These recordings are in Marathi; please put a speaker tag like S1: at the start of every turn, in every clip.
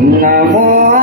S1: Namo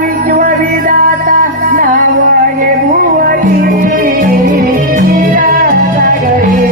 S1: विश्वविदाता नाव हे भुवरी निरासागरी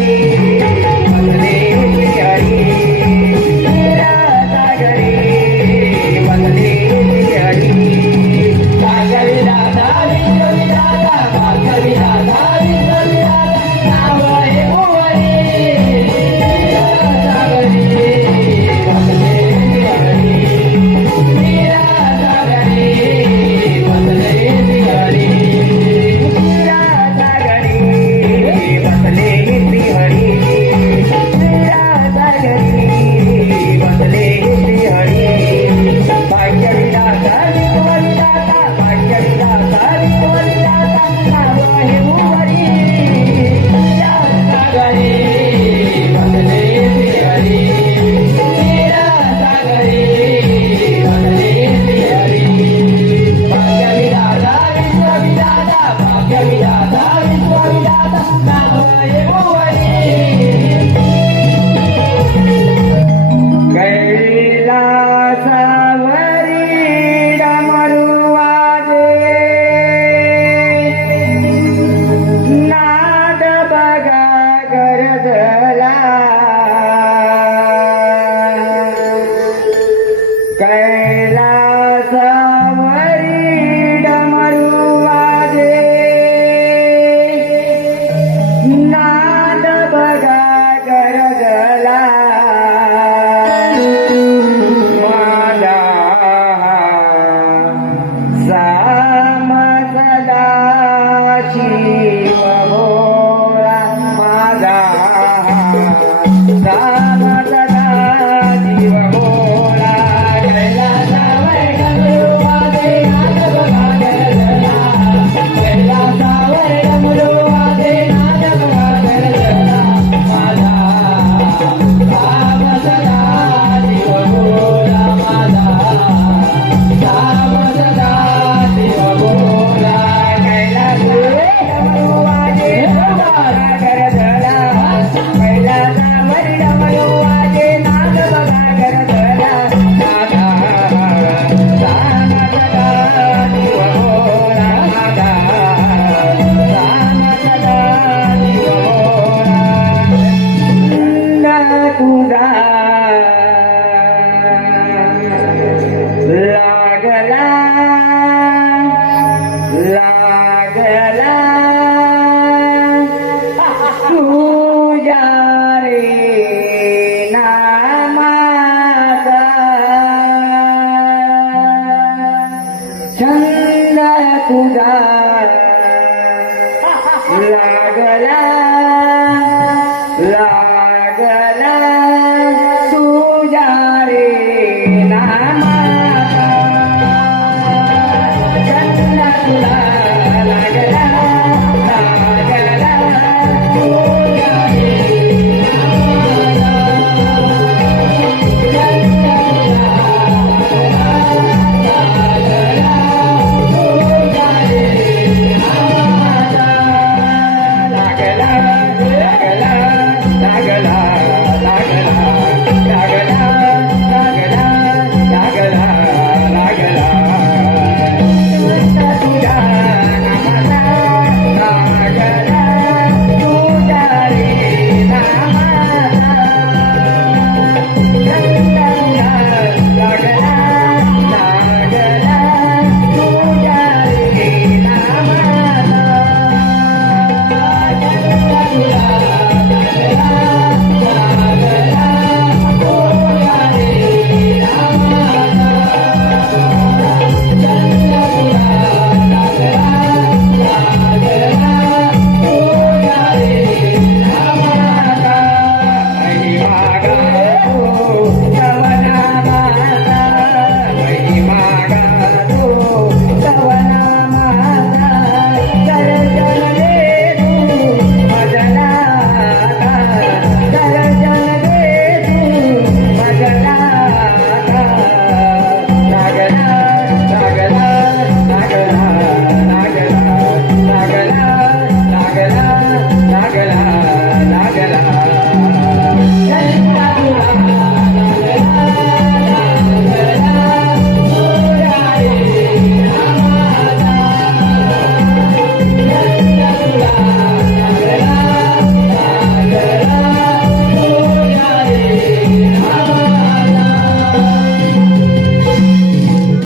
S1: caer